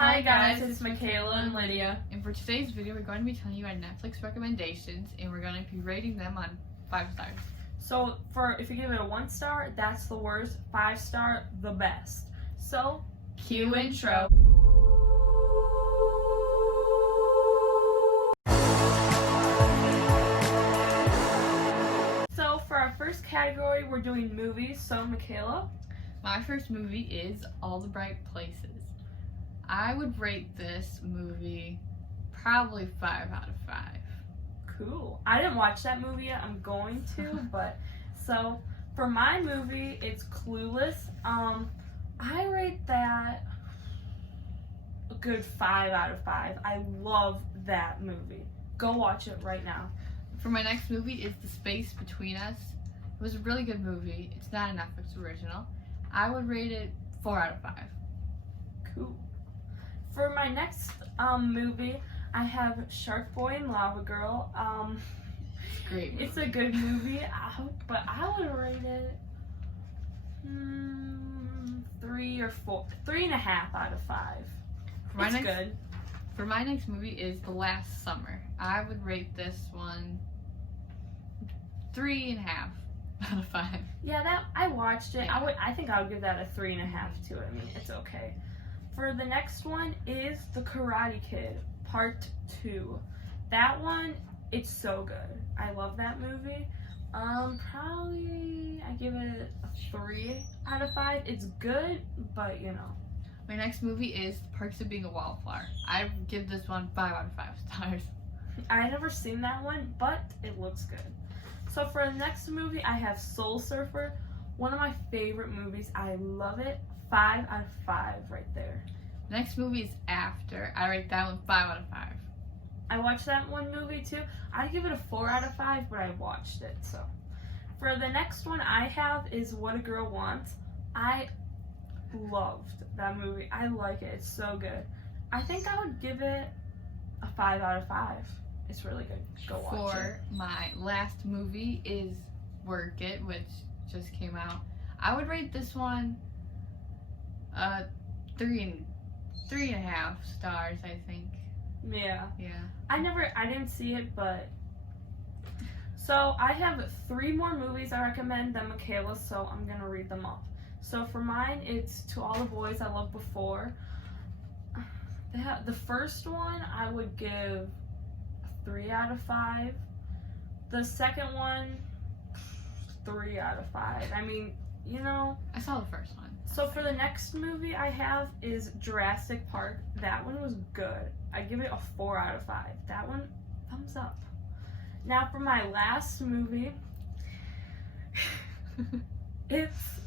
Hi guys, it's Makayla and Lydia. And for today's video, we're going to be telling you our Netflix recommendations, and we're going to be rating them on 5 stars. So if you give it a 1 star, that's the worst. 5 star, the best. So Cue intro. So for our first category, we're doing movies. So Makayla, My first movie is All the Bright Places. I would rate this movie probably 5 out of 5. cool. I didn't watch that movie yet. I'm going to, but so for my movie, it's Clueless. I rate that a good 5 out of 5. I love that movie. Go watch it right now. For my next movie is The Space Between Us. It was a really good movie. It's not a Netflix original. I would rate it 4 out of 5. Cool. For my next movie, I have Shark Boy and Lava Girl. Great movie. It's a good movie, but I would rate it 3 or 4, 3.5 out of 5. It's good. For my next movie is The Last Summer. I would rate this one 3.5 out of 5. Yeah, I watched it. Yeah. I think I would give that a 3.5 too. I mean, it's okay. For the next one is The Karate Kid Part 2. That one, it's so good. I love that movie. Probably I give it a 3 out of 5. It's good, but you know. My next movie is The Perks of Being a Wallflower. I give this one 5 out of 5 stars. I never seen that one, but it looks good. So for the next movie, I have Soul Surfer. One of my favorite movies. I love it. 5 out of 5 right there. Next movie is After. I rate that one 5 out of 5. I watched that one movie too. I give it a 4 out of 5, but I watched it. So for the next one I have is What a Girl Wants. I loved that movie. I like it. It's so good. I think I would give it a 5 out of 5. It's really good. Go watch it. For my last movie is Work It, which just came out. I would rate this one 3.5 stars, I think. Yeah. Yeah. I didn't see it, but so I have 3 more movies I recommend than Makayla, so I'm gonna read them off. So for mine, it's To All the Boys I Loved Before. The first one I would give a 3 out of 5. The second one, 3 out of 5. I mean, you know. I saw the first one. So for the next movie I have is Jurassic Park. That one was good. I give it a 4 out of 5. That one, thumbs up. Now for my last movie, it's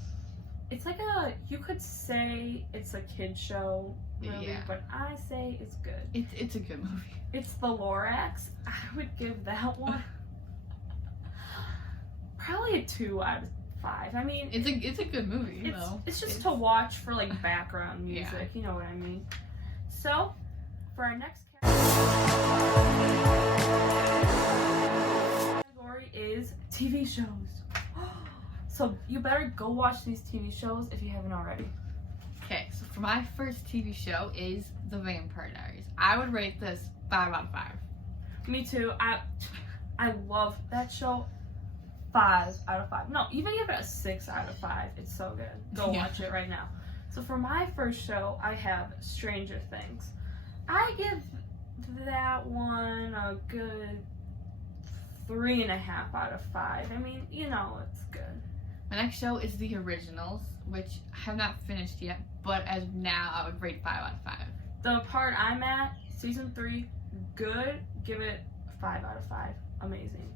like you could say it's a kid show, really, Yeah. but I say it's good. It's a good movie. It's The Lorax. I would give that one probably a 2 out of 5. I mean, It's a good movie, though. It's just to watch for like background music. Yeah. You know what I mean? So, for our next category is TV shows. So you better go watch these TV shows if you haven't already. Okay, so for my first TV show is The Vampire Diaries. I would rate this 5 out of 5. Me too. I love that show. 5 out of 5. No, even give it a 6 out of 5. It's so good. Go Yeah. watch it right now. So for my first show, I have Stranger Things. I give that one a good 3.5 out of 5. I mean, you know, it's good. My next show is The Originals, which I have not finished yet, but as of now, I would rate 5 out of 5. The part I'm at, season 3, good. Give it a 5 out of 5. Amazing.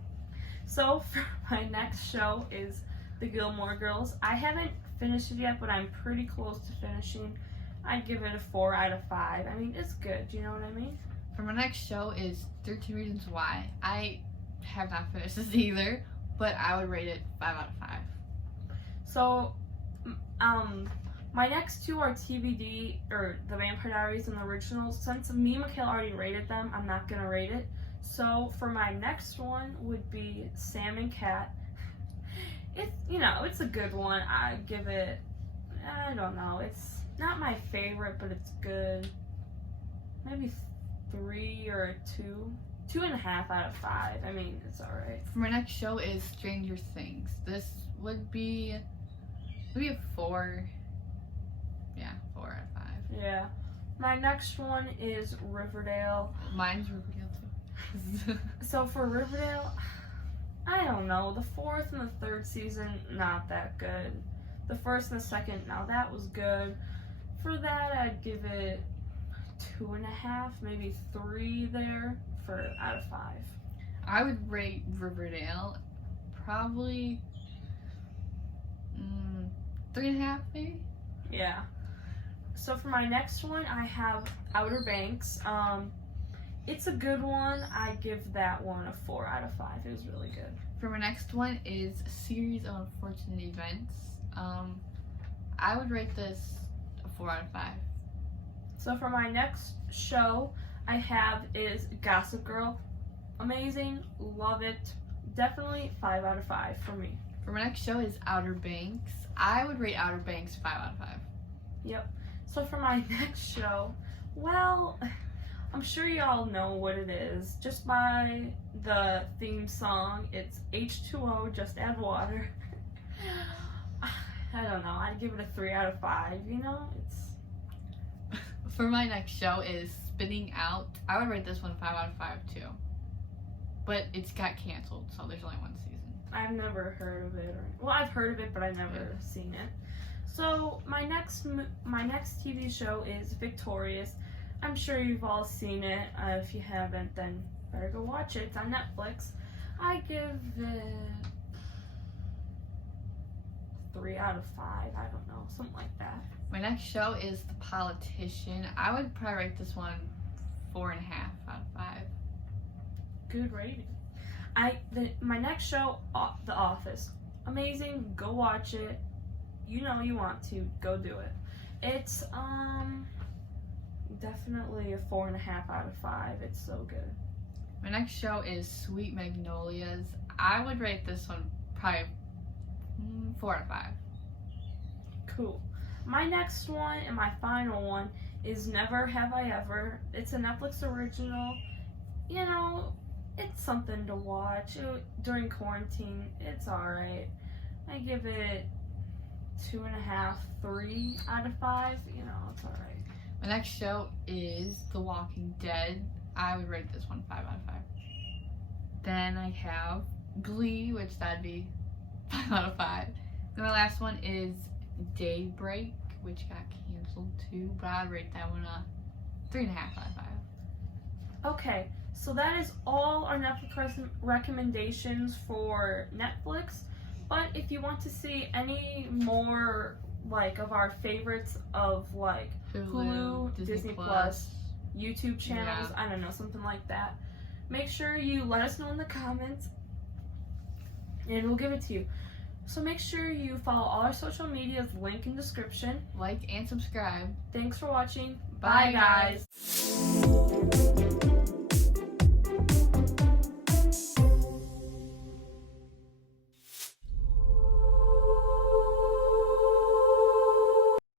So for my next show is The Gilmore Girls. I haven't finished it yet, but I'm pretty close to finishing. I'd give it a 4 out of 5. I mean, it's good. Do you know what I mean? For my next show is 13 Reasons Why. I have not finished this either, but I would rate it 5 out of 5. So, my next 2 are TVD, or The Vampire Diaries and The Originals. Since me and Makayla already rated them, I'm not going to rate it. So, for my next one would be Sam and Cat. It's a good one. I give it, I don't know, it's not my favorite, but it's good. maybe 3 or a 2.5 out of 5. I mean, it's alright. For my next show is Stranger Things. This would be a 4. Yeah, 4 out of 5. Yeah. My next one is Riverdale. Mine's Riverdale too. So for Riverdale, I don't know. The 4th and the 3rd season, not that good. The 1st and the 2nd, now that was good. For that, I'd give it 2.5, maybe 3 there out of 5. I would rate Riverdale probably 3.5 maybe. Yeah. So for my next one, I have Outer Banks. It's a good one. I give that one a 4 out of 5. It was really good. For my next one is Series of Unfortunate Events. I would rate this a 4 out of 5. So for my next show I have is Gossip Girl. Amazing. Love it. Definitely 5 out of 5 for me. For my next show is Outer Banks. I would rate Outer Banks 5 out of 5. Yep. So for my next show, well, I'm sure y'all know what it is. Just by the theme song, it's H2O, just add water. I don't know. I'd give it a 3 out of 5. You know, it's... For my next show is Spinning Out. I would rate this one 5 out of 5 too. But it's got canceled, so there's only 1 season. I've never heard of it. Well, I've heard of it, but I've never seen it. So my next TV show is Victorious. I'm sure you've all seen it. If you haven't, then better go watch it. It's on Netflix. I give it 3 out of 5. I don't know, something like that. My next show is The Politician. I would probably rate this one 4.5 out of 5. Good rating. My next show, The Office. Amazing. Go watch it. You know you want to. Go do it. It's definitely a 4.5 out of 5. It's so good. My next show is Sweet Magnolias. I would rate this one probably 4 out of 5. Cool. My next one and my final one is Never Have I Ever. It's a Netflix original. You know, it's something to watch during quarantine. It's alright. I give it 2.5, 3 out of 5. You know, it's alright. My next show is The Walking Dead. I would rate this one 5 out of 5. Then I have Glee, which that'd be 5 out of 5. Then my last one is Daybreak, which got canceled too, but I'd rate that one a 3.5 out of 5. Okay, so that is all our Netflix recommendations for Netflix. But if you want to see any more like of our favorites of like Hulu, Disney Plus, YouTube channels, I don't know, something like that, make sure you let us know in the comments and we'll give it to you. So make sure you follow all our social medias, link in description. Like and subscribe. Thanks for watching. Bye, Bye guys.